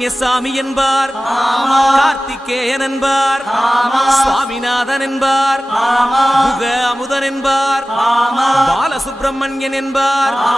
சுப்பிரமணிய சாமி என்பார், கார்த்திகேயன் என்பார், சுவாமிநாதன் என்பார், முக அமுதன் என்பார், பாலசுப்பிரமணியன் என்பார்.